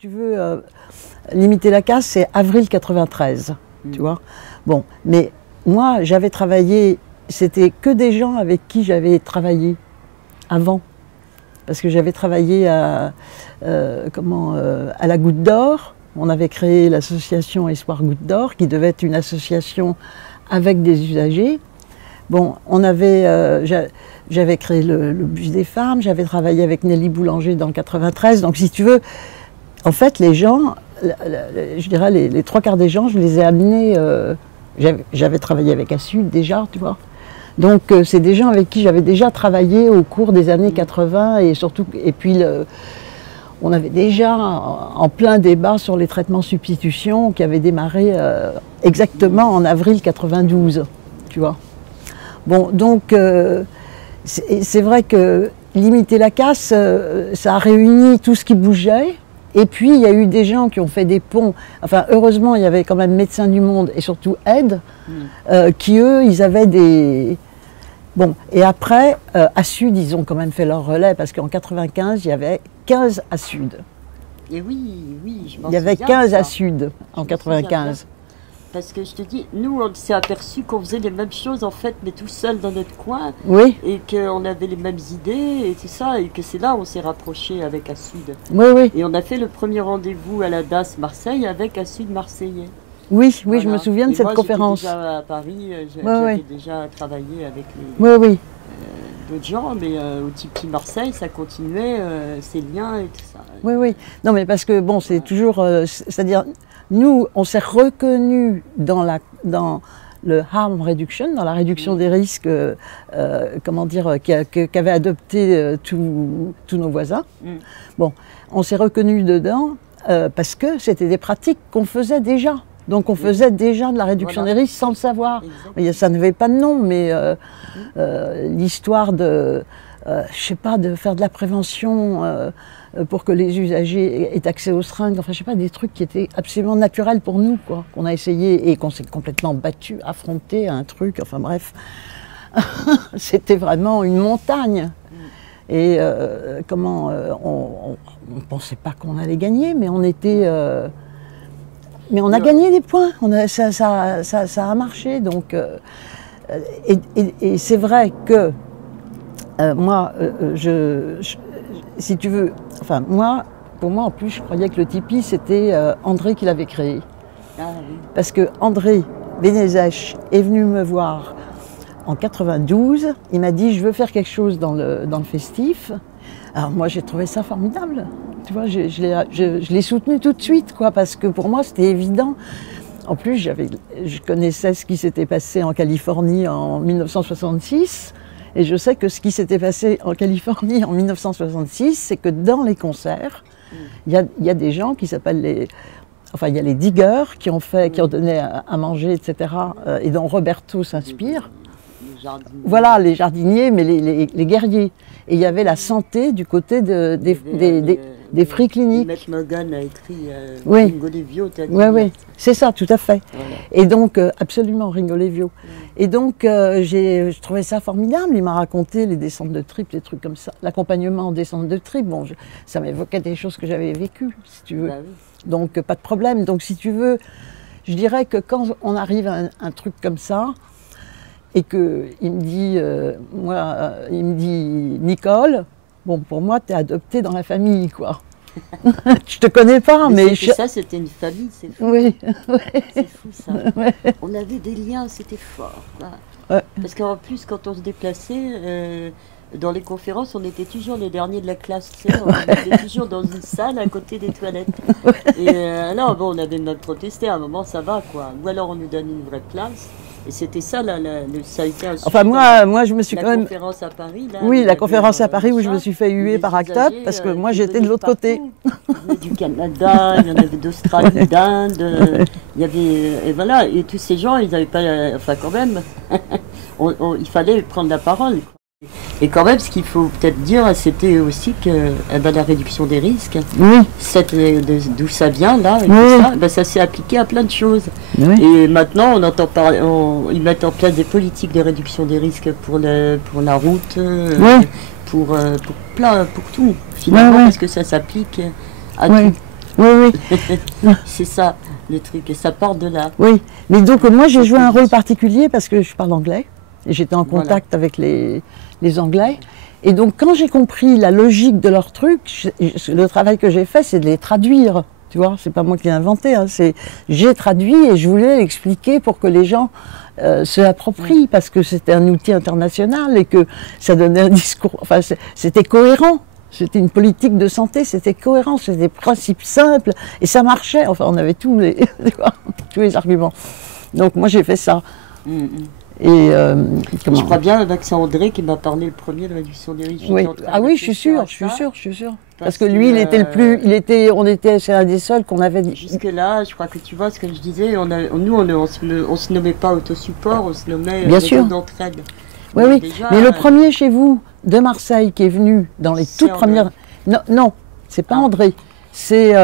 tu veux limiter la casse, c'est avril 93, tu vois. Bon, mais moi, j'avais travaillé, c'était que des gens avec qui j'avais travaillé avant. Parce que j'avais travaillé à la Goutte d'Or. On avait créé l'association Espoir Goutte d'Or, qui devait être une association avec des usagers. Bon, j'avais créé le bus des femmes, j'avais travaillé avec Nelly Boulanger dans le 93. Donc, si tu veux, en fait, les gens, je dirais les trois quarts des gens, je les ai amenés. J'avais travaillé avec Assud déjà, tu vois. Donc, c'est des gens avec qui j'avais déjà travaillé au cours des années 80 et surtout, et puis on avait déjà en plein débat sur les traitements substitution qui avait démarré exactement en avril 92, tu vois. Bon, donc, c'est vrai que limiter la casse, ça a réuni tout ce qui bougeait. Et puis, il y a eu des gens qui ont fait des ponts. Enfin, heureusement, il y avait quand même Médecins du Monde et surtout Aide, qui, eux, ils avaient des... Bon, et après, à Sud, ils ont quand même fait leur relais, parce qu'en 95, il y avait 15 à Sud. Et oui, je m'en souviens. Il y avait 15 à Sud en 95. Parce que je te dis, nous, on s'est aperçu qu'on faisait les mêmes choses, en fait, mais tout seul dans notre coin. Oui. Et qu'on avait les mêmes idées et tout ça, et que c'est là où on s'est rapproché avec Assud. Oui, oui. Et on a fait le premier rendez-vous à la DAS Marseille avec Assud Marseillais. Oui, oui, Voilà. Je me souviens de cette conférence. J'étais déjà à Paris, j'avais déjà travaillé avec d'autres gens, mais au Tipeee Marseille, ça continuait, ces liens et tout ça. Oui, oui. Non, mais parce que, bon, c'est toujours... c'est-à-dire, nous, on s'est reconnus dans le harm reduction, dans la réduction des risques, comment dire, qu'avaient adopté tous nos voisins. Bon, on s'est reconnus dedans parce que c'était des pratiques qu'on faisait déjà. Donc on faisait déjà de la réduction des risques sans le savoir. Ça n'avait pas de nom, mais l'histoire de, je sais pas, de faire de la prévention pour que les usagers aient accès aux seringues, enfin je sais pas, des trucs qui étaient absolument naturels pour nous, quoi, qu'on a essayé et qu'on s'est complètement battu, affronté à un truc, enfin bref. C'était vraiment une montagne. Et on ne pensait pas qu'on allait gagner, mais on était... mais on a gagné des points, ça a marché. Donc, et c'est vrai que moi, si tu veux, enfin pour moi en plus, je croyais que le Tipeee, c'était André qui l'avait créé. Ah, oui. Parce que André Benezech est venu me voir en 92, il m'a dit « je veux faire quelque chose dans le festif ». Alors moi j'ai trouvé ça formidable, tu vois, je l'ai soutenu tout de suite, quoi, parce que pour moi c'était évident. En plus je connaissais ce qui s'était passé en Californie en 1966, et je sais que ce qui s'était passé en Californie en 1966, c'est que dans les concerts, il y a des gens qui s'appellent il y a les diggers qui ont donné à manger, etc., et dont Roberto s'inspire. Voilà, les jardiniers, mais les guerriers. Et il y avait la santé du côté des free cliniques. Maître Morgan a écrit Ringo Levio. Oui, c'est ça, tout à fait. Voilà. Et donc, absolument, Ringo Levio. Et donc, je trouvais ça formidable. Il m'a raconté les descentes de tripes, des trucs comme ça. L'accompagnement en descente de tripes, bon, ça m'évoquait des choses que j'avais vécues, si tu veux. Bah oui. Donc, pas de problème. Donc, si tu veux, je dirais que quand on arrive à un truc comme ça, et qu'il me dit, il me dit « Nicole, bon, pour moi, tu es adoptée dans la famille, quoi. » Je te connais pas, mais... Ça, c'était une famille, c'est fou. Oui. C'est fou, ça. Ouais. On avait des liens, c'était fort. Là. Ouais. Parce qu'en plus, quand on se déplaçait, dans les conférences, on était toujours les derniers de la classe. Tu sais, on était toujours dans une salle à côté des toilettes. Et alors, bon, on avait même protesté. À un moment, ça va, quoi. Ou alors, on nous donne une vraie place. Et c'était ça, ça a été un sujet. Enfin, moi, je me suis quand même... La conférence à Paris, là. Oui, la conférence à Paris où je me suis fait huer par Actop, parce que moi, j'étais de l'autre côté. Il y avait du Canada, il y en avait d'Australie, d'Inde, il y avait... Et voilà, et tous ces gens, ils n'avaient pas... Enfin, quand même, il fallait prendre la parole, quoi. Et quand même, ce qu'il faut peut-être dire, c'était aussi que la réduction des risques, d'où ça vient là, et tout ça, ça s'est appliqué à plein de choses. Et maintenant, on entend parler, ils mettent en place des politiques de réduction des risques pour la route, pour tout, finalement, parce que ça s'applique à tout. Oui, oui. C'est ça, le truc, et ça part de là. Oui, mais donc moi j'ai joué un rôle particulier parce que je parle anglais, et j'étais en contact avec les Anglais. Et donc quand j'ai compris la logique de leur truc, le travail que j'ai fait, c'est de les traduire. Tu vois, c'est pas moi qui l'ai inventé, hein, j'ai traduit et je voulais l'expliquer pour que les gens se l'approprient, parce que c'était un outil international et que ça donnait un discours, enfin c'était cohérent. C'était une politique de santé, c'était cohérent, c'était des principes simples et ça marchait. Enfin, on avait tous les arguments. Donc moi j'ai fait ça. Et je crois bien Vaccin André qui m'a parlé le premier de réduction des risques. Oui. Ah oui, je suis sûre. Parce que lui, il était le plus, c'est un des seuls qu'on avait dit. Jusque là, je crois que tu vois ce que je disais. Nous, on se nommait pas autosupport, on se nommait maison d'entraide. Oui, oui. Déjà, mais le premier chez vous de Marseille qui est venu dans les toutes premières. Non, c'est pas André. C'est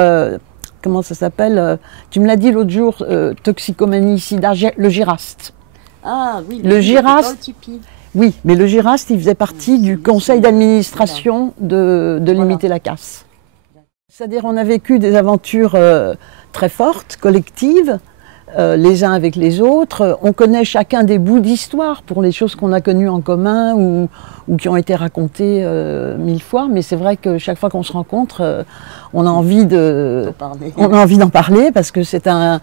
comment ça s'appelle? Tu me l'as dit l'autre jour, toxicomanie, sida, le Giraste. Ah oui, le Giraste. Oui, mais le Giraste, il faisait partie du conseil d'administration de Limiter la casse. C'est-à-dire, on a vécu des aventures très fortes, collectives, les uns avec les autres. On connaît chacun des bouts d'histoire pour les choses qu'on a connues en commun ou qui ont été racontées 1000 fois. Mais c'est vrai que chaque fois qu'on se rencontre, on a envie d'en parler parce que c'est un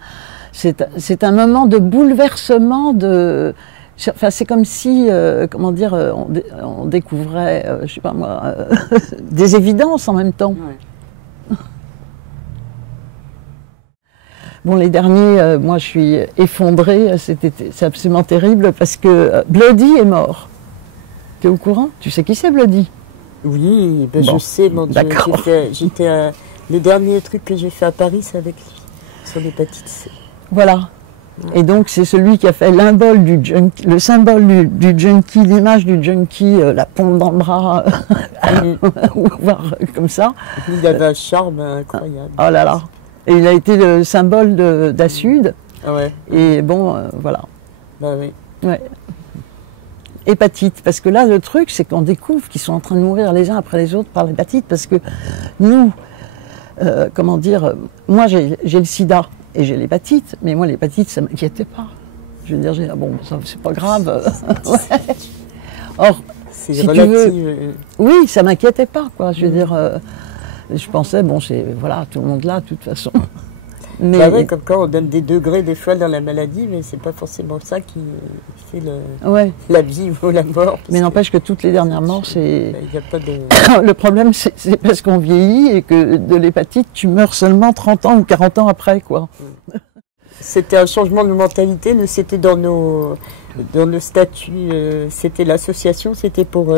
moment de bouleversement, enfin, c'est comme si, comment dire, on découvrait, je sais pas moi, des évidences en même temps. Ouais. Bon, les derniers, moi je suis effondrée, c'est absolument terrible parce que Bloody est mort. Tu es au courant? Tu sais qui c'est Bloody? Oui, ben bon. Je sais, mon Dieu. Le dernier truc que j'ai fait à Paris, c'est avec lui, sur l'hépatite C. Voilà. Et donc c'est celui qui a fait le symbole du junkie, l'image du junkie, la pompe dans le bras, voire comme ça. Il avait un charme incroyable. Oh là là. Et il a été le symbole d'Assud. Ah ouais. Et bon, voilà. Bah oui. Ouais. Hépatite, parce que là le truc c'est qu'on découvre qu'ils sont en train de mourir les uns après les autres par l'hépatite, parce que nous, comment dire, moi j'ai le sida. Et j'ai l'hépatite, mais moi l'hépatite ça ne m'inquiétait pas. Je veux dire, bon, ça c'est pas grave. Ouais. Or, si tu veux, oui, ça m'inquiétait pas, quoi. Je veux dire, je pensais, bon, c'est voilà, tout le monde là, de toute façon. Mais bah ouais, comme quand on donne des degrés des fois dans la maladie, mais c'est pas forcément ça qui fait la vie ou la mort. Mais n'empêche que toutes les dernières morts, c'est. Y a pas de... Le problème, c'est parce qu'on vieillit et que de l'hépatite, tu meurs seulement 30 ans ou 40 ans après, quoi. C'était un changement de mentalité, mais c'était dans nos statuts, c'était l'association, c'était pour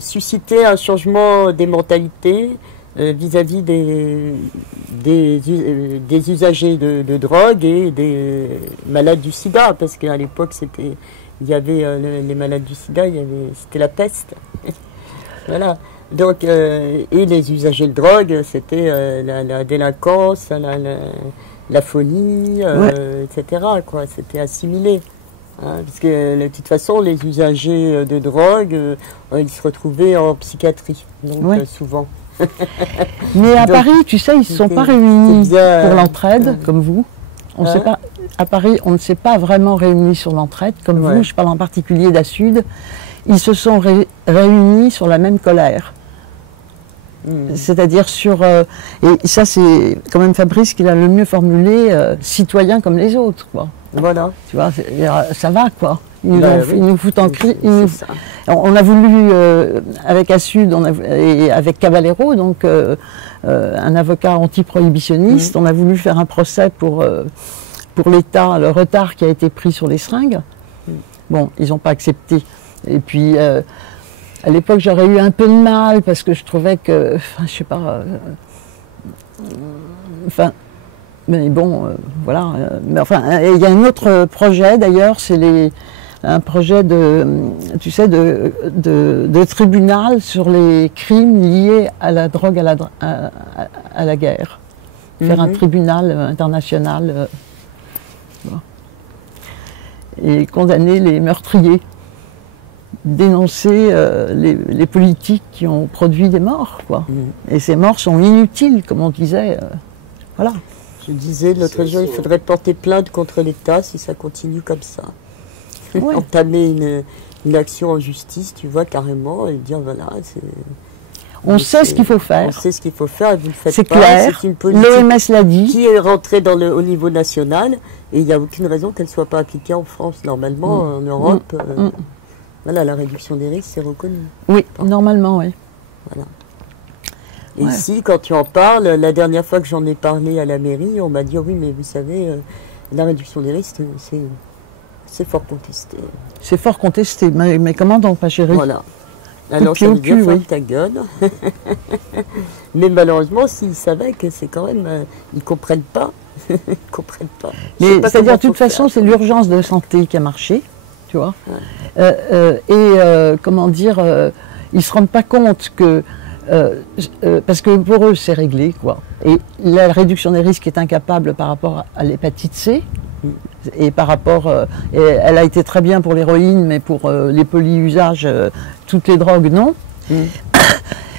susciter un changement des mentalités. Vis-à-vis des usagers de drogue et des malades du sida, parce qu'à l'époque il y avait les malades du sida, c'était la peste. Voilà. Donc et les usagers de drogue, c'était la délinquance, la folie, etc. quoi. C'était assimilé. Hein, parce que de toute façon, les usagers de drogue, ils se retrouvaient en psychiatrie, donc souvent. Mais à Paris, tu sais, ils ne se sont pas réunis pour l'entraide, comme vous. On sait pas, à Paris, on ne s'est pas vraiment réunis sur l'entraide, comme vous. Je parle en particulier d'Assud. Ils se sont réunis sur la même colère. C'est-à-dire sur... et ça, c'est quand même Fabrice qui l'a le mieux formulé, citoyens comme les autres, quoi. Voilà. Tu vois, ça va, quoi. Ils nous foutent en crise. On a voulu, avec Assud et avec Caballero, donc un avocat anti-prohibitionniste, on a voulu faire un procès pour l'État, le retard qui a été pris sur les seringues. Bon, ils n'ont pas accepté. Et puis, à l'époque, j'aurais eu un peu de mal parce que je trouvais que, enfin, je sais pas, enfin, mais bon, voilà. Mais enfin, il y a un autre projet d'ailleurs, c'est un projet tu sais, de tribunal sur les crimes liés à la drogue, à la guerre. Faire un tribunal international et condamner les meurtriers. dénoncer les politiques qui ont produit des morts, quoi. Et ces morts sont inutiles, comme on disait. Voilà. Je disais l'autre jour, il faudrait porter plainte contre l'État si ça continue comme ça. Ouais. Entamer une action en justice, tu vois, carrément, et dire voilà, on sait ce qu'il faut faire. On sait ce qu'il faut faire et vous le faites pas. C'est clair. C'est une politique L'OMS l'a dit. Qui est rentrée au niveau national et il n'y a aucune raison qu'elle ne soit pas appliquée en France. Normalement, en Europe, voilà, la réduction des risques, c'est reconnu. Oui, normalement, oui. Voilà. Et ici, quand tu en parles, la dernière fois que j'en ai parlé à la mairie, on m'a dit oui, mais vous savez, la réduction des risques, c'est fort contesté. C'est fort contesté, mais comment donc, ma chérie? Voilà. Alors ça veut dire ferme ta gueule. Mais malheureusement, s'ils savaient que c'est quand même... ils ne comprennent pas. Ils comprennent pas. Mais c'est-à-dire, de toute façon, c'est l'urgence de santé qui a marché, tu vois. Comment dire, ils ne se rendent pas compte que... parce que pour eux, c'est réglé, quoi. Et la réduction des risques est incapable par rapport à l'hépatite C. Et par rapport, elle a été très bien pour l'héroïne, mais pour les polyusages, toutes les drogues, non.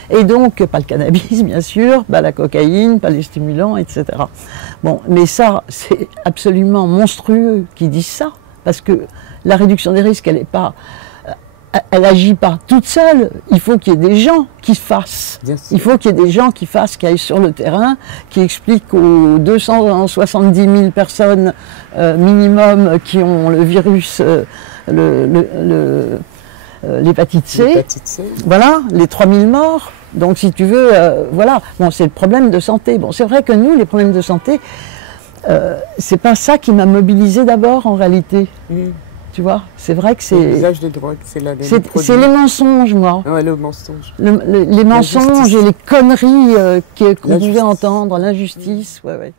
Et donc, pas le cannabis, bien sûr, pas la cocaïne, pas les stimulants, etc. Bon, mais ça, c'est absolument monstrueux qu'ils disent ça, parce que la réduction des risques, elle n'agit pas toute seule. Il faut qu'il y ait des gens qui fassent. Il faut qu'il y ait des gens qui fassent, qui aillent sur le terrain, qui expliquent aux 270 000 personnes minimum qui ont le virus, l'hépatite C. Voilà, les 3000 morts. Donc si tu veux, voilà. Bon, c'est le problème de santé. Bon, c'est vrai que nous, les problèmes de santé, c'est pas ça qui m'a mobilisée d'abord en réalité. Tu vois, c'est vrai que c'est... L'usage de drogue, c'est les mensonges, moi. Ouais, le mensonge. Les mensonges et les conneries qu'on pouvait entendre, l'injustice, ouais.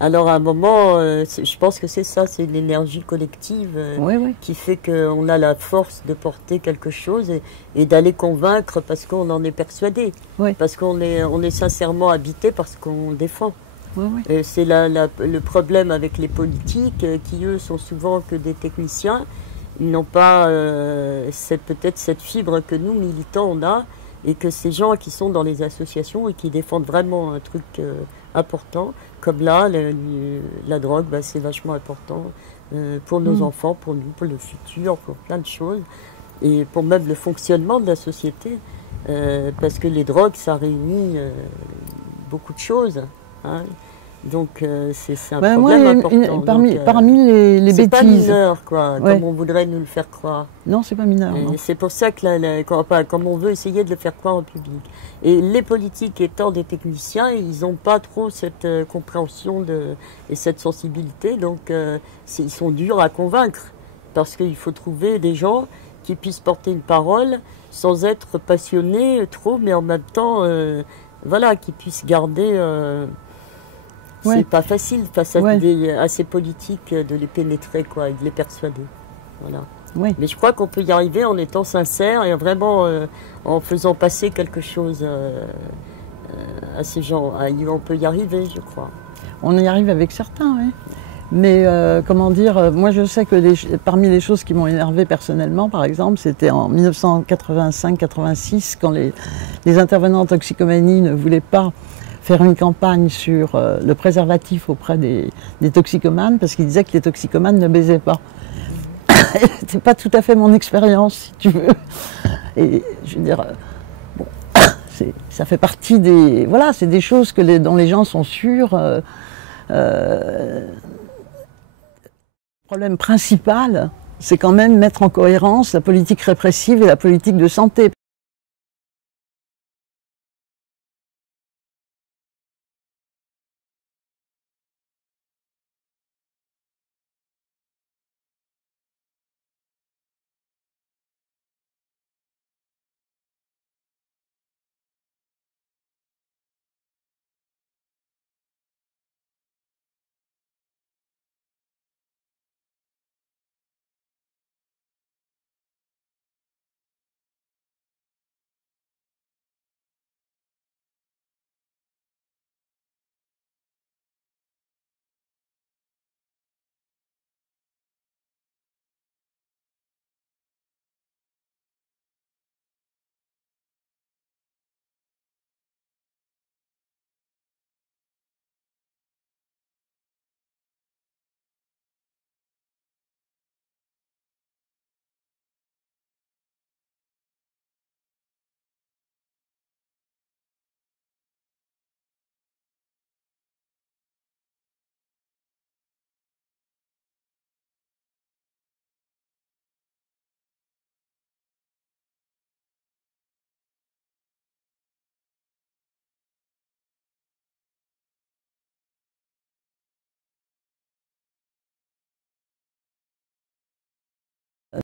Alors à un moment, je pense que c'est ça, c'est l'énergie collective qui fait qu'on a la force de porter quelque chose et d'aller convaincre parce qu'on en est persuadé, parce qu'on est sincèrement habité parce qu'on défend. C'est le problème avec les politiques qui, eux, sont souvent que des techniciens. Ils n'ont pas peut-être cette fibre que nous, militants, on a, et que ces gens qui sont dans les associations et qui défendent vraiment un truc important, comme là, la drogue, c'est vachement important pour nos enfants, pour nous, pour le futur, pour plein de choses, et pour même le fonctionnement de la société, parce que les drogues, ça réunit beaucoup de choses. Hein. Donc c'est un problème important. Parmi les bêtises. C'est pas mineur, quoi, comme on voudrait nous le faire croire. Non, c'est pas mineur. C'est pour ça que, comme on veut essayer de le faire croire au public. Et les politiques étant des techniciens, ils n'ont pas trop cette compréhension et cette sensibilité, donc ils sont durs à convaincre. Parce qu'il faut trouver des gens qui puissent porter une parole sans être passionnés trop, mais en même temps, voilà, qui puissent garder... C'est pas facile face à ces politiques de les pénétrer, quoi, et de les persuader. Voilà. Mais je crois qu'on peut y arriver en étant sincère et vraiment en faisant passer quelque chose à ces gens. On peut y arriver, je crois. On y arrive avec certains, oui. Mais comment dire, moi je sais que parmi les choses qui m'ont énervé personnellement, par exemple, c'était en 1985-86, quand les intervenants en toxicomanie ne voulaient pas faire une campagne sur le préservatif auprès des toxicomanes, parce qu'ils disaient que les toxicomanes ne baisaient pas. C'était pas tout à fait mon expérience, si tu veux. Et je veux dire, bon, ça fait partie des... Voilà, c'est des choses dont les gens sont sûrs. Le problème principal, c'est quand même mettre en cohérence la politique répressive et la politique de santé.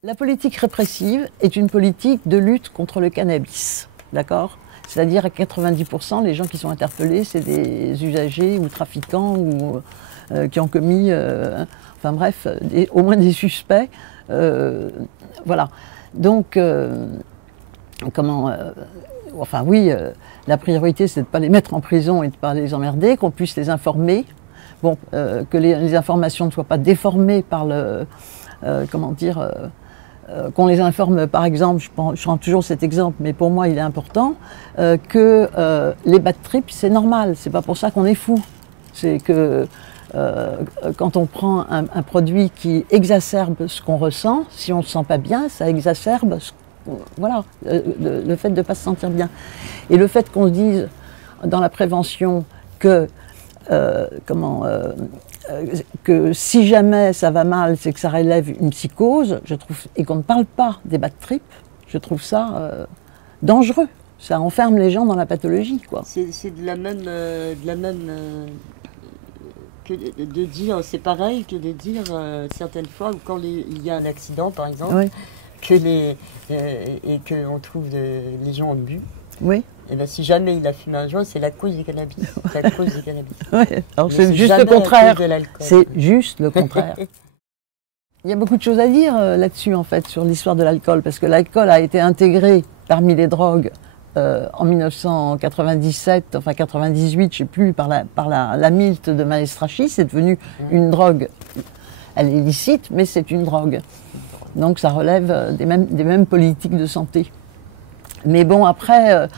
La politique répressive est une politique de lutte contre le cannabis, d'accord? C'est-à-dire à 90%, les gens qui sont interpellés, c'est des usagers ou trafiquants ou qui ont commis, enfin bref, au moins des suspects. Voilà. Donc, enfin oui, la priorité, c'est de ne pas les mettre en prison et de ne pas les emmerder, qu'on puisse les informer. Bon, que les informations ne soient pas déformées par le... comment dire qu'on les informe, par exemple, je prends toujours cet exemple, mais pour moi il est important, que les bad trips c'est normal, c'est pas pour ça qu'on est fou. C'est que quand on prend un produit qui exacerbe ce qu'on ressent, si on ne se sent pas bien, ça exacerbe voilà, le fait de ne pas se sentir bien. Et le fait qu'on se dise dans la prévention que que si jamais ça va mal, c'est que ça relève une psychose, je trouve, et qu'on ne parle pas des bad trips, je trouve ça dangereux. Ça enferme les gens dans la pathologie, quoi. C'est de la même, que de dire, c'est pareil que de dire certaines fois où quand il y a un accident, par exemple, oui. Et qu'on trouve les gens en but. Oui. Et ben, si jamais il a fumé un joint, c'est la cause du cannabis. C'est la cause du cannabis. Ouais. Alors c'est juste le contraire. C'est juste le contraire. Il y a beaucoup de choses à dire là-dessus, en fait, sur l'histoire de l'alcool, parce que l'alcool a été intégré parmi les drogues en 1997, enfin 98, je ne sais plus, par la MILT de Maestrachis. C'est devenu une drogue. Elle est illicite, mais c'est une drogue. Donc ça relève des mêmes politiques de santé. Mais bon, après,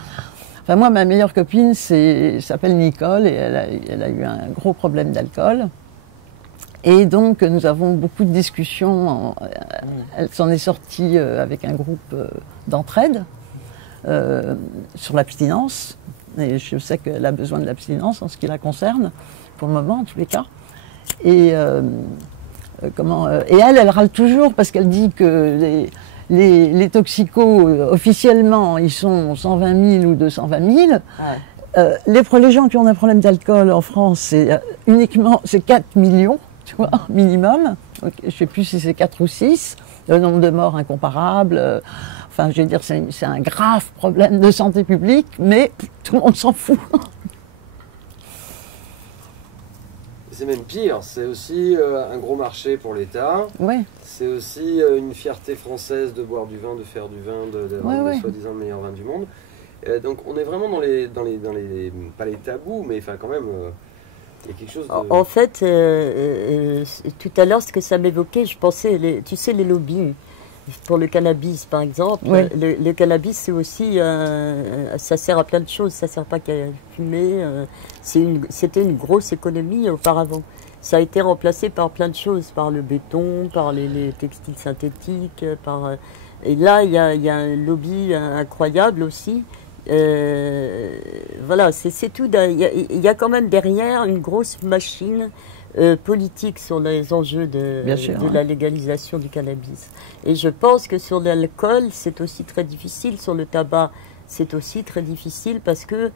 enfin moi, ma meilleure copine s'appelle Nicole et elle a eu un gros problème d'alcool. Et donc, nous avons beaucoup de discussions. Elle s'en est sortie avec un groupe d'entraide sur l'abstinence. Et je sais qu'elle a besoin de l'abstinence en ce qui la concerne, pour le moment, en tous les cas. Et, et elle râle toujours parce qu'elle dit que les toxicos, officiellement, ils sont 120 000 ou 220 000. Ouais. Les gens qui ont un problème d'alcool en France, c'est uniquement 4 millions, tu vois, minimum. Okay, je ne sais plus si c'est 4 ou 6. Le nombre de morts incomparable. Enfin, je veux dire, c'est un grave problème de santé publique, mais tout le monde s'en fout. C'est même pire, c'est aussi un gros marché pour l'État. Ouais. C'est aussi une fierté française de boire du vin, de faire du vin, de soi-disant le meilleur vin du monde. Donc on est vraiment dans les pas les tabous, mais enfin quand même, il y a quelque chose de... En fait, tout à l'heure, ce que ça m'évoquait, je pensais, tu sais, les lobbies pour le cannabis, par exemple. Oui. Le cannabis, c'est aussi, ça sert à plein de choses, ça ne sert pas qu'à fumer. C'était une grosse économie auparavant. Ça a été remplacé par plein de choses, par le béton, par les textiles synthétiques. Et là, il y a un lobby incroyable aussi. Voilà, c'est tout. Il y a quand même derrière une grosse machine politique sur les enjeux de la légalisation du cannabis. Et je pense que sur l'alcool, c'est aussi très difficile. Sur le tabac, c'est aussi très difficile parce que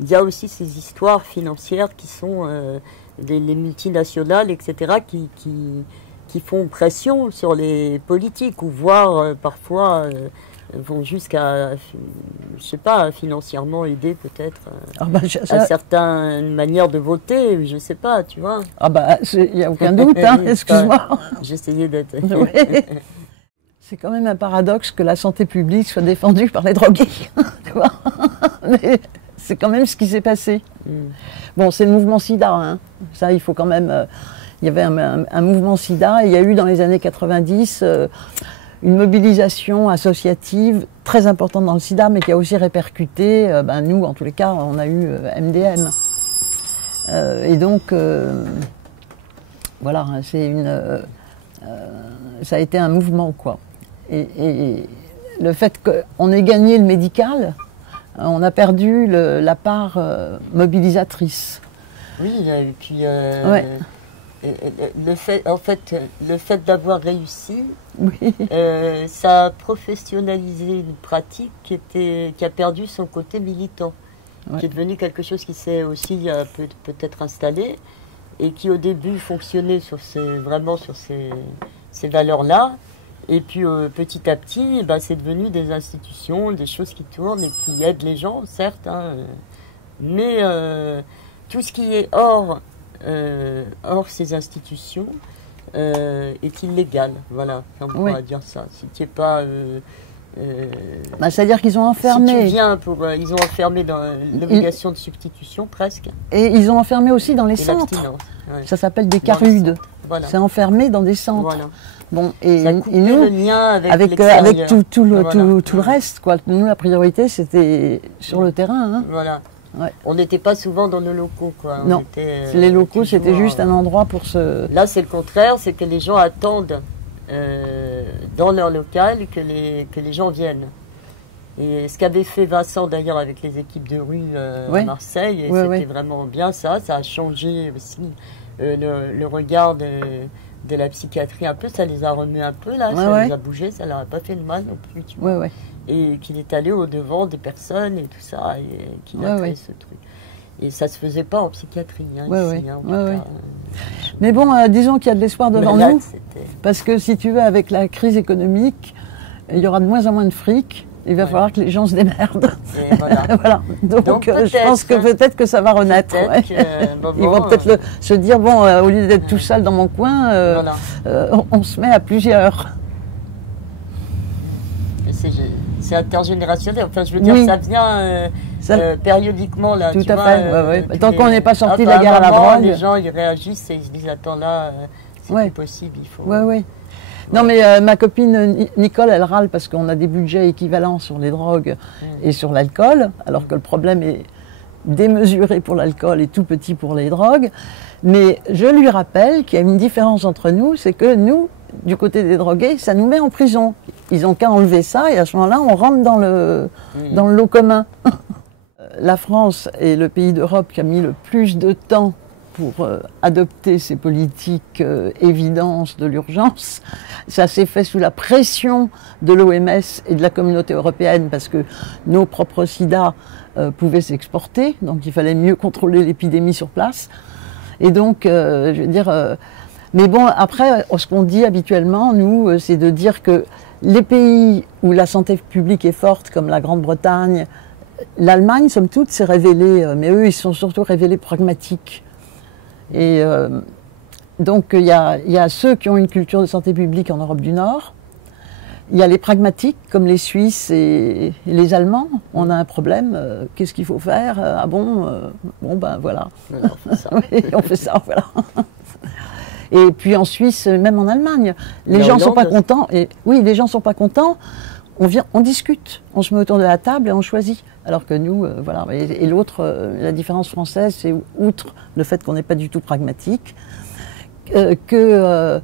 il y a aussi ces histoires financières qui sont les multinationales, etc., qui font pression sur les politiques ou voire parfois vont jusqu'à, je sais pas, financièrement aider peut-être à certaines manières de voter, je sais pas, tu vois. Ah bah, il n'y a aucun doute, hein, excuse-moi. J'essayais d'être... Oui. C'est quand même un paradoxe que la santé publique soit défendue par les drogués, tu vois. Mais c'est quand même ce qui s'est passé. Bon, c'est le mouvement SIDA, hein. Ça, il faut quand même... il y avait un mouvement SIDA, et il y a eu dans les années 90... une mobilisation associative très importante dans le sida, mais qui a aussi répercuté, nous, en tous les cas, on a eu MDM. Et donc, voilà, ça a été un mouvement, quoi. Et le fait qu'on ait gagné le médical, on a perdu la part mobilisatrice. Oui, et puis... le fait d'avoir réussi, oui. Ça a professionnalisé une pratique qui a perdu son côté militant, qui est devenu quelque chose qui s'est aussi peut-être installé et qui au début fonctionnait vraiment sur ces valeurs-là Et puis petit à petit, c'est devenu des institutions, des choses qui tournent et qui aident les gens, certes, hein, mais tout ce qui est hors ces institutions est illégal. Voilà, on pourra dire ça. Si tu n'es pas... c'est-à-dire qu'ils ont enfermé. Si tu viens ils ont enfermé dans l'obligation de substitution presque. Et ils ont enfermé aussi dans les centres. Ouais. Ça s'appelle des carudes. Voilà. C'est enfermé dans des centres. Voilà. Bon, et nous, le lien avec tout le reste, quoi. Nous, la priorité, c'était sur le terrain. Hein. Voilà. Ouais. On n'était pas souvent dans nos locaux, quoi. Non, les locaux, c'était juste un endroit pour se... Là, c'est le contraire, c'est que les gens attendent dans leur local que les gens viennent. Et ce qu'avait fait Vincent, d'ailleurs, avec les équipes de rue à Marseille, et c'était vraiment bien ça a changé aussi le regard de la psychiatrie un peu, ça les a remués un peu, là, ça les a bougés, ça leur a pas fait de mal non plus, tu vois. Et qu'il est allé au-devant des personnes et tout ça, et qu'il a créé ce truc. Et ça se faisait pas en psychiatrie, hein, ici. Hein, mais bon, disons qu'il y a de l'espoir devant nous, parce que si tu veux, avec la crise économique, il y aura de moins en moins de fric. Il va falloir que les gens se démerdent. Voilà. Donc je pense que peut-être que ça va renaître. Ils vont peut-être se dire, bon, au lieu d'être tout seul dans mon coin, on se met à plusieurs. C'est intergénérationnel. Enfin, je veux dire, ça vient périodiquement. Là, tout à fait. Tant qu'on n'est pas sorti de la guerre à la drogue. Les gens, ils réagissent et ils se disent, attends, là, c'est plus possible, il faut... Non, mais ma copine Nicole, elle râle parce qu'on a des budgets équivalents sur les drogues et sur l'alcool, alors que le problème est démesuré pour l'alcool et tout petit pour les drogues. Mais je lui rappelle qu'il y a une différence entre nous, c'est que nous, du côté des drogués, ça nous met en prison. Ils n'ont qu'à enlever ça et à ce moment-là, on rentre dans le lot commun. La France est le pays d'Europe qui a mis le plus de temps pour adopter ces politiques évidence de l'urgence. Ça s'est fait sous la pression de l'OMS et de la communauté européenne parce que nos propres sida pouvaient s'exporter, donc il fallait mieux contrôler l'épidémie sur place. Et donc, je veux dire... mais bon, après, ce qu'on dit habituellement, nous, c'est de dire que les pays où la santé publique est forte, comme la Grande-Bretagne, l'Allemagne, somme toute, s'est révélée, mais eux, ils sont surtout révélés pragmatiques. Et donc, il y a ceux qui ont une culture de santé publique en Europe du Nord. Il y a les pragmatiques, comme les Suisses et les Allemands. On a un problème, qu'est-ce qu'il faut faire? Ah bon, voilà. On fait ça, voilà. Et puis en Suisse, même en Allemagne, les gens ne sont pas contents. Et, oui, les gens ne sont pas contents. On discute, on se met autour de la table et on choisit. Alors que nous, voilà. Et l'autre, la différence française, c'est outre le fait qu'on n'est pas du tout pragmatique, enfin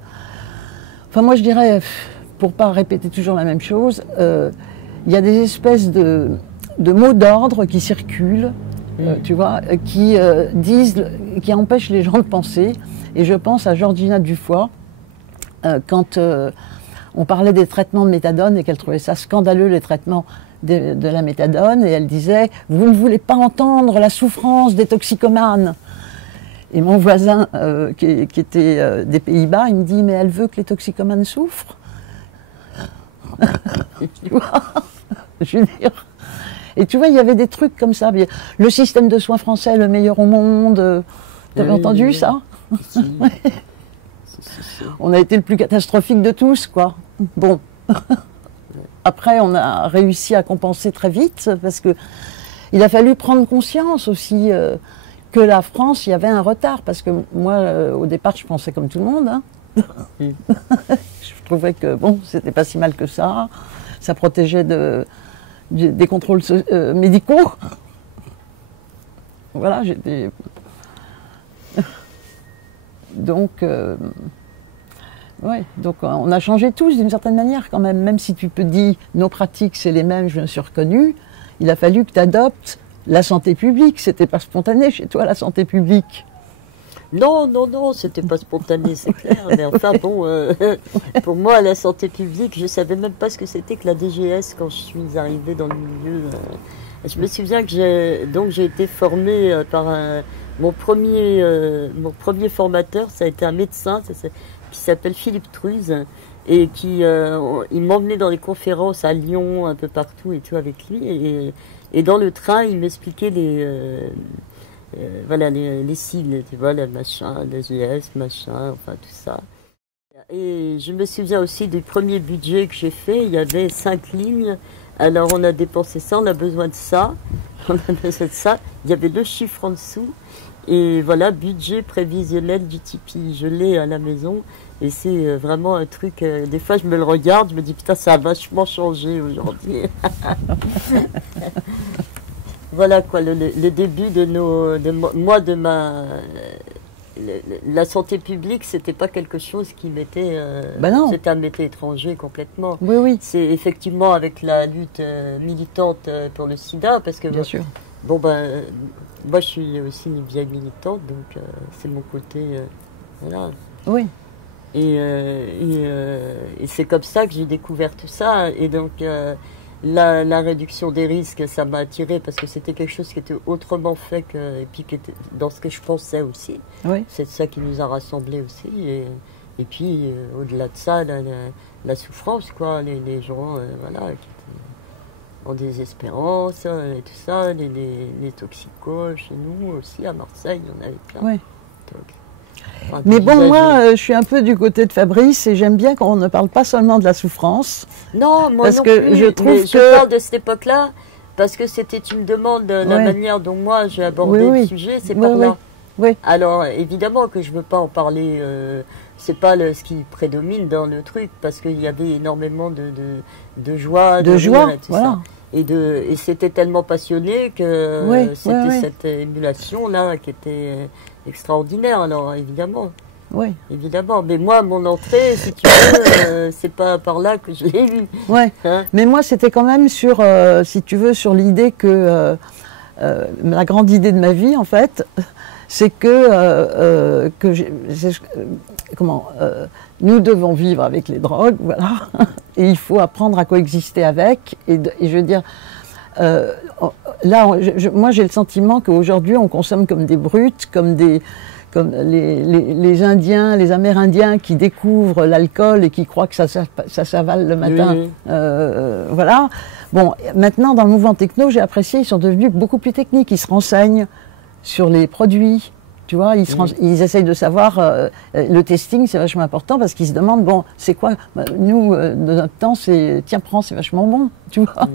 moi je dirais, pour pas répéter toujours la même chose, il y a des espèces de mots d'ordre qui circulent, tu vois, qui empêchent les gens de penser. Et je pense à Georgina Dufoy, quand on parlait des traitements de méthadone et qu'elle trouvait ça scandaleux, les traitements de la méthadone, et elle disait « Vous ne voulez pas entendre la souffrance des toxicomanes ». Et mon voisin, qui était des Pays-Bas, il me dit « Mais elle veut que les toxicomanes souffrent ». Tu vois, je veux dire. Et tu vois, il y avait des trucs comme ça. Le système de soins français, le meilleur au monde. T'avais entendu ça? On a été le plus catastrophique de tous, quoi. Bon. Après, on a réussi à compenser très vite parce que il a fallu prendre conscience aussi que la France, il y avait un retard. Parce que moi, au départ, je pensais comme tout le monde. Hein. Je trouvais que bon, c'était pas si mal que ça. Ça protégeait des contrôles médicaux. Voilà, j'étais. Donc, ouais, donc on a changé tous d'une certaine manière quand même si tu peux dire nos pratiques c'est les mêmes, je me suis reconnue, il a fallu que tu adoptes la santé publique, c'était pas spontané chez toi la santé publique. Non, c'était pas spontané, c'est clair, mais enfin bon, pour moi la santé publique, je savais même pas ce que c'était que la DGS quand je suis arrivée dans le milieu. Je me souviens que j'ai été formée par mon premier formateur, ça a été un médecin qui s'appelle Philippe Truze, et il m'emmenait dans les conférences à Lyon, un peu partout et tout avec lui. Et dans le train, il m'expliquait voilà, les sigles, tu vois, le machin, le GS, machin, enfin tout ça. Et je me souviens aussi du premier budget que j'ai fait, il y avait 5 lignes. Alors on a dépensé ça, on a besoin de ça, on a besoin de ça. Il y avait le chiffre en dessous. Et voilà, budget prévisionnel du Tipeee. Je l'ai à la maison et c'est vraiment un truc. Des fois, je me le regarde, je me dis putain, ça a vachement changé aujourd'hui. Voilà quoi, le début la santé publique, c'était pas quelque chose qui m'était. C'était un métier étranger complètement. Oui, oui. C'est effectivement avec la lutte militante pour le sida, parce que. Bien sûr. Bon ben. Moi, je suis aussi une vieille militante, donc c'est mon côté, voilà. Oui. Et c'est comme ça que j'ai découvert tout ça. Et donc, la réduction des risques, ça m'a attirée parce que c'était quelque chose qui était autrement fait et puis qui était dans ce que je pensais aussi. Oui. C'est ça qui nous a rassemblés aussi. Et puis, au-delà de ça, la souffrance, quoi, les gens, voilà, qui en désespérance et tout ça, les toxicos chez nous aussi, à Marseille, on avait plein. Ouais. Enfin, mais bon, moi, je suis un peu du côté de Fabrice et j'aime bien qu'on ne parle pas seulement de la souffrance. Non, moi parce non que plus, je trouve que... je parle de cette époque-là parce que tu me demandes la manière dont moi j'ai abordé le sujet, c'est par là. Oui. Alors, évidemment que je ne veux pas en parler, c'est pas ce qui prédomine dans le truc, parce qu'il y avait énormément de joie, de joie, rire et tout voilà. ça. Et c'était tellement passionné que c'était cette émulation-là qui était extraordinaire, alors évidemment. Oui. Évidemment. Mais moi, mon entrée, si tu veux, c'est pas par là que je l'ai eue. Ouais. Hein? Mais moi, c'était quand même sur, si tu veux, sur l'idée que la grande idée de ma vie, en fait, c'est que nous devons vivre avec les drogues, voilà, et il faut apprendre à coexister avec. Et je veux dire, là, moi, j'ai le sentiment qu'aujourd'hui, on consomme comme des brutes, comme les Indiens, les Amérindiens qui découvrent l'alcool et qui croient que ça s'avale le matin. Oui. Voilà. Bon, maintenant, dans le mouvement techno, j'ai apprécié, ils sont devenus beaucoup plus techniques. Ils se renseignent sur les produits. Tu vois, ils essayent de savoir, le testing c'est vachement important parce qu'ils se demandent, bon, c'est quoi, nous, de notre temps, c'est, tiens, prends, c'est vachement bon, tu vois.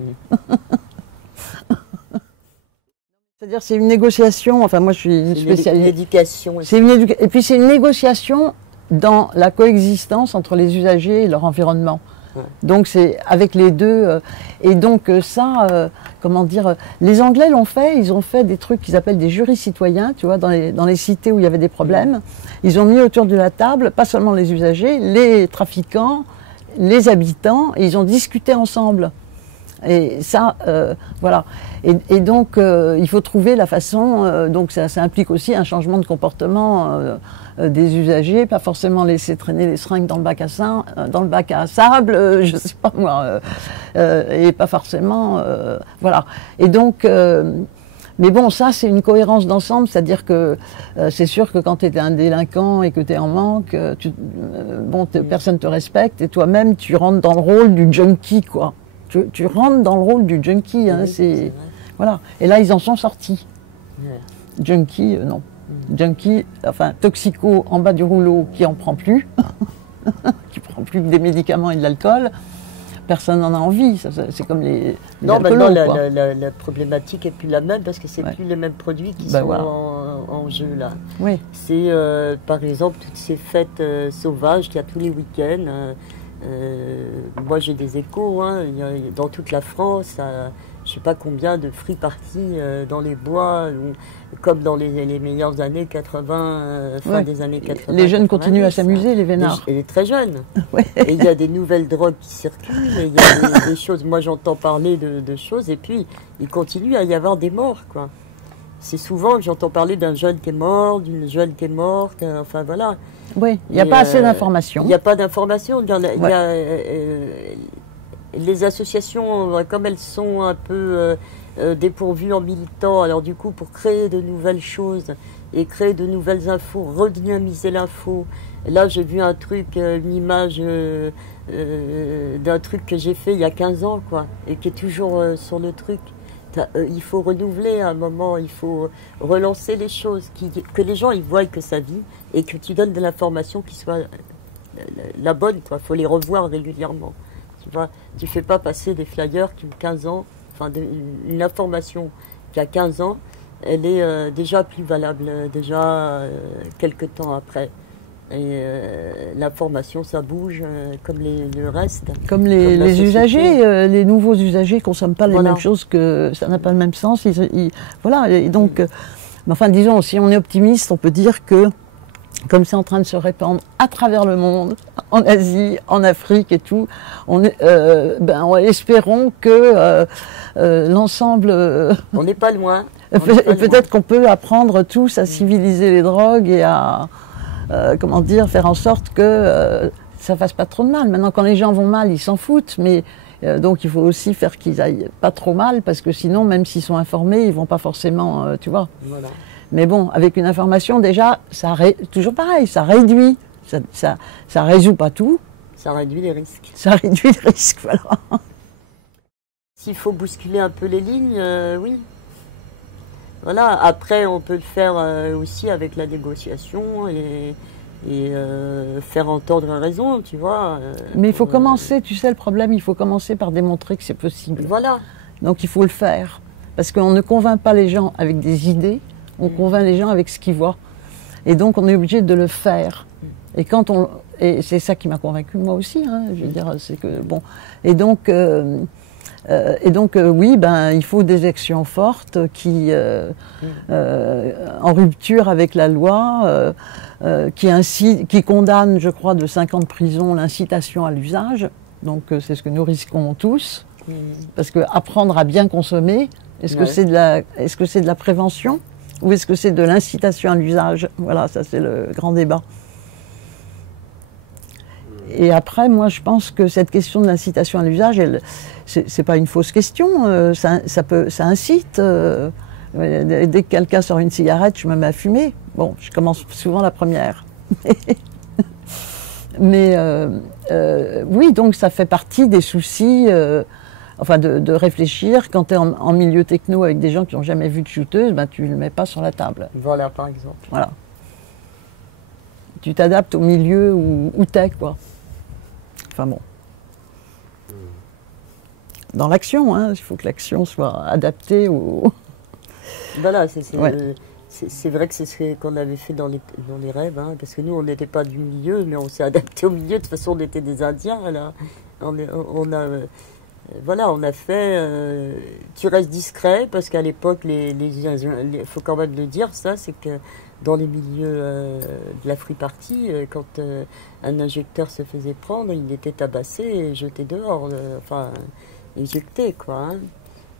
C'est-à-dire, c'est une négociation, enfin moi je suis une spécialiste. Une éducation. Et puis c'est une négociation dans la coexistence entre les usagers et leur environnement. Ouais. Donc c'est avec les deux, et donc ça, comment dire, les Anglais l'ont fait, ils ont fait des trucs qu'ils appellent des jurys citoyens, tu vois, dans les cités où il y avait des problèmes. Ils ont mis autour de la table, pas seulement les usagers, les trafiquants, les habitants, et ils ont discuté ensemble. Et ça, voilà. Et donc, il faut trouver la façon, donc ça implique aussi un changement de comportement des usagers, pas forcément laisser traîner les seringues dans le bac à sable, je sais pas moi, et pas forcément, voilà. Et donc, mais bon, ça c'est une cohérence d'ensemble, c'est-à-dire que c'est sûr que quand tu es un délinquant et que tu es en manque, personne te respecte et toi-même tu rentres dans le rôle du junkie, quoi. Tu rentres dans le rôle du junkie, hein, c'est voilà. Et là, ils en sont sortis. Ouais. Junkie, non. Junkie, enfin toxico en bas du rouleau, qui en prend plus, qui prend plus que des médicaments et de l'alcool. Personne n'en a envie. C'est comme les non, maintenant la problématique est plus la même parce que c'est plus les mêmes produits qui sont voilà. en jeu là. Oui. C'est par exemple toutes ces fêtes sauvages qu'il y a tous les week-ends. Moi j'ai des échos, hein, dans toute la France, je ne sais pas combien de free parties dans les bois, comme dans les meilleures années 80, fin des années 80. Les jeunes continuent à s'amuser, les vénards. Les très jeunes. Et il y a des nouvelles drogues qui circulent, et il y a des choses, moi j'entends parler de choses, et puis il continue à y avoir des morts, quoi. C'est souvent que j'entends parler d'un jeune qui est mort, d'une jeune qui est morte, enfin voilà. Oui, il n'y a pas assez d'informations. Il n'y a pas d'informations. Les associations, comme elles sont un peu dépourvues en militant, alors du coup, pour créer de nouvelles choses, et créer de nouvelles infos, redynamiser l'info. Là, j'ai vu un truc, une image d'un truc que j'ai fait il y a 15 ans, quoi, et qui est toujours sur le truc. Il faut renouveler à un moment, il faut relancer les choses, que les gens ils voient que ça vit et que tu donnes de l'information qui soit la bonne. Il faut les revoir régulièrement. Tu vois, tu fais pas passer des flyers qui ont 15 ans, enfin une information qui a 15 ans, elle est déjà plus valable, déjà quelques temps après. Et l'information, ça bouge comme le reste. Comme les usagers, les nouveaux usagers ne consomment pas les mêmes choses, que ça n'a pas le même sens. Voilà, et donc, mais enfin, disons, si on est optimiste, on peut dire que, comme c'est en train de se répandre à travers le monde, en Asie, en Afrique et tout, espérons que l'ensemble... on n'est pas loin. Peut-être qu'on peut apprendre tous à civiliser les drogues et à... comment dire, faire en sorte que ça fasse pas trop de mal. Maintenant, quand les gens vont mal, ils s'en foutent, mais donc il faut aussi faire qu'ils aillent pas trop mal, parce que sinon, même s'ils sont informés, ils vont pas forcément, tu vois. Voilà. Mais bon, avec une information, déjà, toujours pareil, ça réduit, ça résout pas tout. Ça réduit les risques. Ça réduit les risques, voilà. S'il faut bousculer un peu les lignes, oui. Voilà, après on peut le faire aussi avec la négociation et faire entendre raison, tu vois. Mais il faut commencer, tu sais le problème, il faut commencer par démontrer que c'est possible. Voilà. Donc il faut le faire. Parce qu'on ne convainc pas les gens avec des idées, on convainc les gens avec ce qu'ils voient. Et donc on est obligé de le faire. Et c'est ça qui m'a convaincu moi aussi, hein, je veux dire, c'est que bon. Et donc oui, il faut des actions fortes qui, en rupture avec la loi, qui condamnent, je crois, de 5 ans de prison l'incitation à l'usage. Donc c'est ce que nous risquons tous, parce que apprendre à bien consommer, est-ce que c'est de la prévention ou est-ce que c'est de l'incitation à l'usage? Voilà, ça c'est le grand débat. Et après, moi, je pense que cette question de l'incitation à l'usage, c'est pas une fausse question. Ça incite. Dès que quelqu'un sort une cigarette, je me mets à fumer. Bon, je commence souvent la première. Mais oui, donc ça fait partie des soucis. Enfin, de réfléchir. Quand tu es en milieu techno avec des gens qui n'ont jamais vu de shooteuse, tu ne le mets pas sur la table. Voilà, par exemple. Voilà. Tu t'adaptes au milieu où tu es, quoi. Enfin bon. Dans l'action, hein, il faut que l'action soit adaptée au... Voilà, c'est vrai que c'est ce qu'on avait fait dans les rêves, hein, parce que nous, on n'était pas du milieu, mais on s'est adapté au milieu. De toute façon, on était des Indiens, là. On a fait... tu restes discret, parce qu'à l'époque, il faut quand même le dire, ça, c'est que dans les milieux de la free party, quand un injecteur se faisait prendre, il était tabassé et jeté dehors, éjecté, quoi. Hein.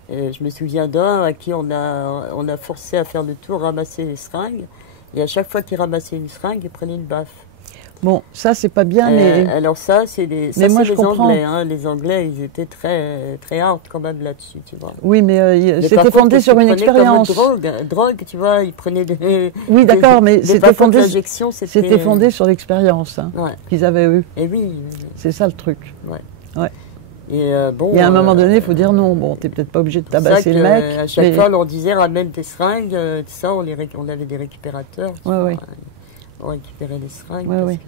Je me souviens d'un à qui on a forcé à faire le tour, ramasser les seringues, et à chaque fois qu'il ramassait une seringue, il prenait une baffe. Bon, ça c'est pas bien, mais... Alors ça, c'est les Anglais. Hein. Les Anglais, ils étaient très, très hard quand même là-dessus, tu vois. Oui, mais c'était fondé sur une expérience. Drogue, tu vois, ils prenaient des... Oui, d'accord, mais c'était fondé sur l'expérience qu'ils avaient eue. Et oui. C'est ça le truc. Ouais. Et à un moment donné, il faut dire non. Bon, t'es peut-être pas obligé de tabasser le mec. À chaque fois, on leur disait, ramène tes seringues. Ça, on avait des récupérateurs. On récupérait les seringues. Parce que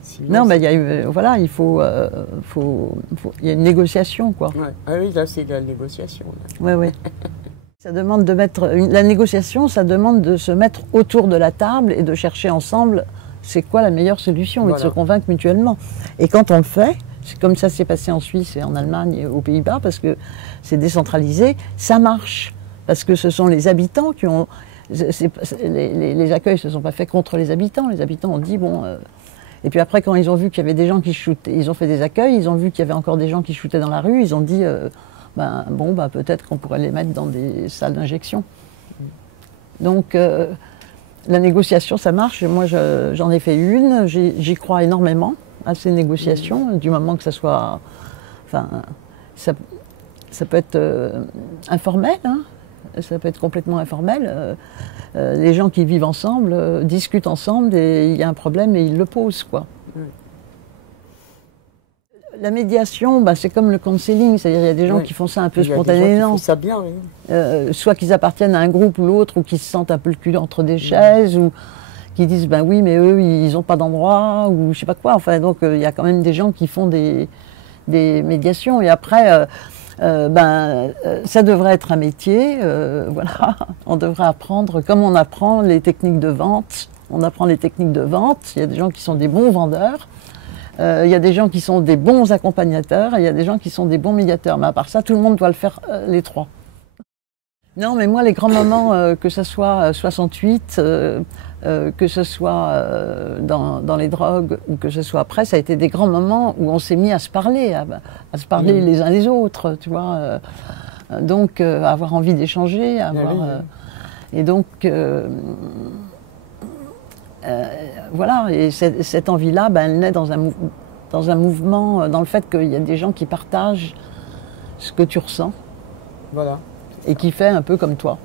sinon, non, mais il y a il faut, il y a une négociation, quoi. Ah oui, là, c'est de la négociation. Oui. Ça demande la négociation, ça demande de se mettre autour de la table et de chercher ensemble c'est quoi la meilleure solution et de se convaincre mutuellement. Et quand on le fait, c'est comme ça s'est passé en Suisse et en Allemagne et aux Pays-Bas, parce que c'est décentralisé, ça marche. Parce que ce sont les habitants qui ont... Les accueils ne se sont pas faits contre les habitants. Les habitants ont dit, bon... Et puis après, quand ils ont vu qu'il y avait des gens qui shootaient, ils ont fait des accueils, ils ont vu qu'il y avait encore des gens qui shootaient dans la rue, ils ont dit, peut-être qu'on pourrait les mettre dans des salles d'injection. Donc, la négociation, ça marche. Moi, j'en ai fait une, j'y crois énormément à ces négociations, du moment que ça soit... Enfin, ça peut être informel, hein. Ça peut être complètement informel. les gens qui vivent ensemble discutent ensemble et il y a un problème et ils le posent, quoi. La médiation, bah, c'est comme le counseling, c'est-à-dire il y a des gens qui font ça un peu spontanément. Qui font ça bien, oui. Soit qu'ils appartiennent à un groupe ou l'autre, ou qu'ils se sentent un peu le cul entre des chaises, ou qui disent ben oui, mais eux ils n'ont pas d'endroit, ou je sais pas quoi. Enfin, donc il y a quand même des gens qui font des médiations. Et après, ça devrait être un métier. Voilà, on devrait apprendre, comme on apprend les techniques de vente. On apprend les techniques de vente. Il y a des gens qui sont des bons vendeurs. Il y a des gens qui sont des bons accompagnateurs et il y a des gens qui sont des bons médiateurs. Mais à part ça, tout le monde doit le faire, les trois. Non, mais moi, les grands moments, que ce soit 68, que ce soit dans les drogues ou que ce soit après, ça a été des grands moments où on s'est mis à se parler, à se parler les uns les autres, tu vois. Donc, avoir envie d'échanger, et donc... voilà, et cette envie-là, ben, elle naît dans un mouvement, dans le fait qu'il y a des gens qui partagent ce que tu ressens, voilà, et qui fait un peu comme toi.